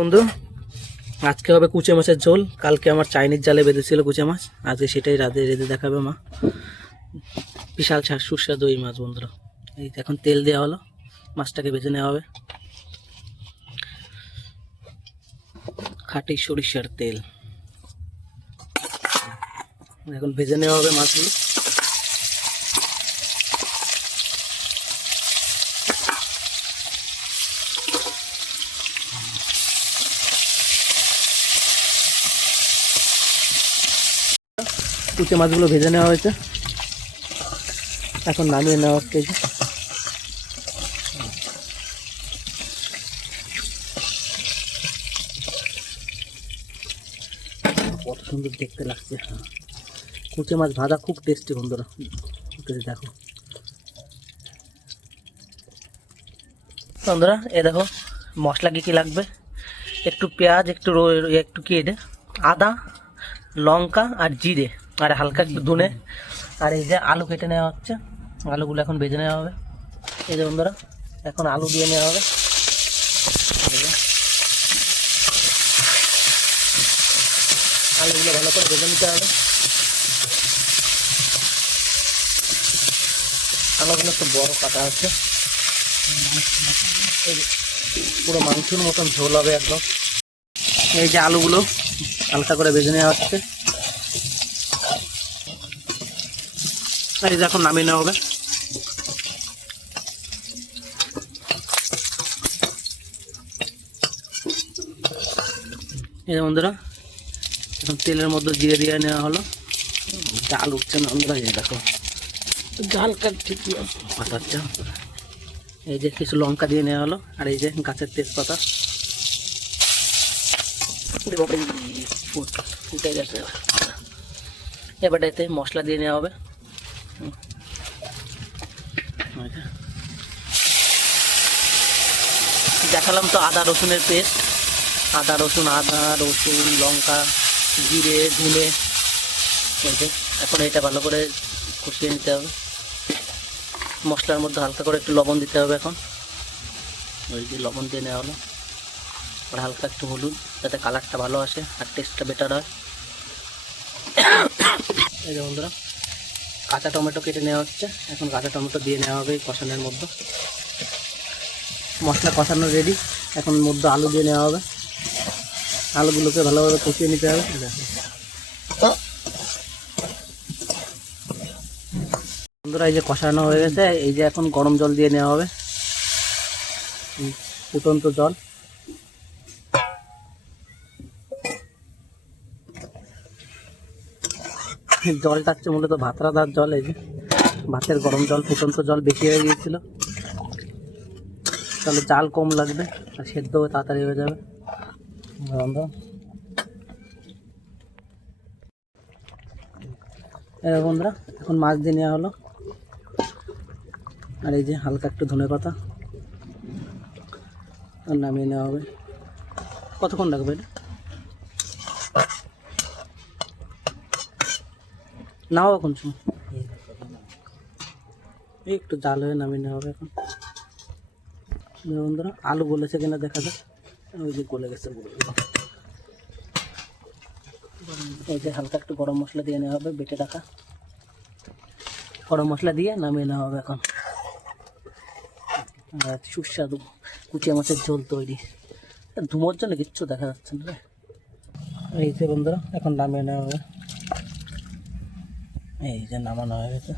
বন্ধু, আজকে হবে কুচে মাছের ঝোল। কালকে আমার চাইনিজ জালে বেঁধেছিল কুচে মাছ। আজকে সেটাই রাতে রেঁধে দেখাবে মা। বিশাল সুস্বাদু এই মাছ বন্ধুরা। এই এখন তেল দেওয়া হলো, মাছটাকে ভেজে নেওয়া হবে। খাঁটি সরিষার তেল। এখন ভেজে নেওয়া হবে মাছগুলো। কুচে মাছগুলো ভেজে নেওয়া হয়েছে। এখন নামিয়ে নেওয়া হচ্ছে কত সুন্দর দেখতে লাগছে। কুচে মাছ ভাজা খুব টেস্টি বন্ধুরা। দেখো। বন্ধুরা এ দেখো, মশলা কি কি লাগবে? একটু পেঁয়াজ, একটু একটু কি এটা? আদা, লঙ্কা আর জিরে। আর হালকা একটু ধনে, আর এই যে আলু কেটে নেওয়া হচ্ছে, আলুগুলো এখন বেজে নেওয়া হবে। এই যে বন্ধুরা, এখন আলু দিয়ে নেওয়া হবে। আলুগুলো ভালো করে বেজে নিতে হবে। আলুগুলো একটু বড় কাটা আছে। পুরো মাংসের মতন ঝোল হবে একদম। এই যে আলুগুলো হালকা করে ভেজে নেওয়া হচ্ছে। এই যে এখন নামিয়ে নেওয়া হবে। এই যে বন্ধুরা এখন তেলের মধ্যে জিরে দিয়ে নেওয়া হলো। জাল উঠছে না বন্ধুরা এই দেখো। কাট ঠিকই আছে পাতাচ্ছে এই যে কিছু লঙ্কা দিয়ে নেওয়া হলো আর এই যে গাছের তেজপাতা। ফুটে গেছে। এবার এতে মশলা দিয়ে নেওয়া হবে। দেখালাম তো আদা রসুনের পেস্ট। আদা রসুন আদা রসুন, লঙ্কা, জিরে যে, এখন এটা ভালো করে কষিয়ে নিতে হবে। মশলার মধ্যে হালকা করে একটু লবণ দিতে হবে এখন। ওই যে লবণ দিয়ে নেওয়া হলো। আর হালকা একটু হলুদ, যাতে কালারটা ভালো আসে আর টেস্টটা বেটার হয়। এই যে বন্ধুরা। কাঁচা টমেটো কেটে নেওয়া হচ্ছে। এখন কাঁচা টমেটো দিয়ে নেওয়া হবে কষানোর মধ্যে। মশলা কষানো রেডি এখন মধ্যে আলু দিয়ে নেওয়া হবে। আলুগুলোকে ভালোভাবে কষিয়ে নিতে হবে। বন্ধুরা, এই যে কষানো হয়ে গেছে। এই যে এখন গরম জল দিয়ে নেওয়া হবে। ফুটন্ত জল। জলটা হচ্ছে মূলত ভাতরাদার জল, এই যে ভাতের গরম জল, ফুটন্ত জল বেশি হয়ে গিয়েছিল। তাহলে জাল কম লাগবে, আর সেদ্ধ তাড়াতাড়ি হয়ে যাবে। বন্ধুরা, এখন মাছ দিয়ে নেওয়া হলো। আর এই যে হালকা একটু ধনে পাতা। আর নামিয়ে নেওয়া হবে। কতক্ষণ লাগবে এটা? নাও এখন শুন। একটু জাল হয়ে নামিয়ে নেওয়া হবে এখন। বন্ধুরা, আলু গলেছে কিনা দেখা যাক। ওই যে গলে গেছে। এই যে হালকা একটু গরম মশলা দিয়ে নেওয়া হবে, বেটে রাখা। গরম মশলা দিয়ে নামিয়ে নেওয়া হবে এখন। আর সুস্বাদু কুচিয়া মাছের ঝোল তৈরি। ধুমোর জন্য কিচ্ছু দেখা যাচ্ছে না। এই যে বন্ধুরা, এখন নামিয়ে নেওয়া হবে। এই যে নামানো হয়ে গেছে।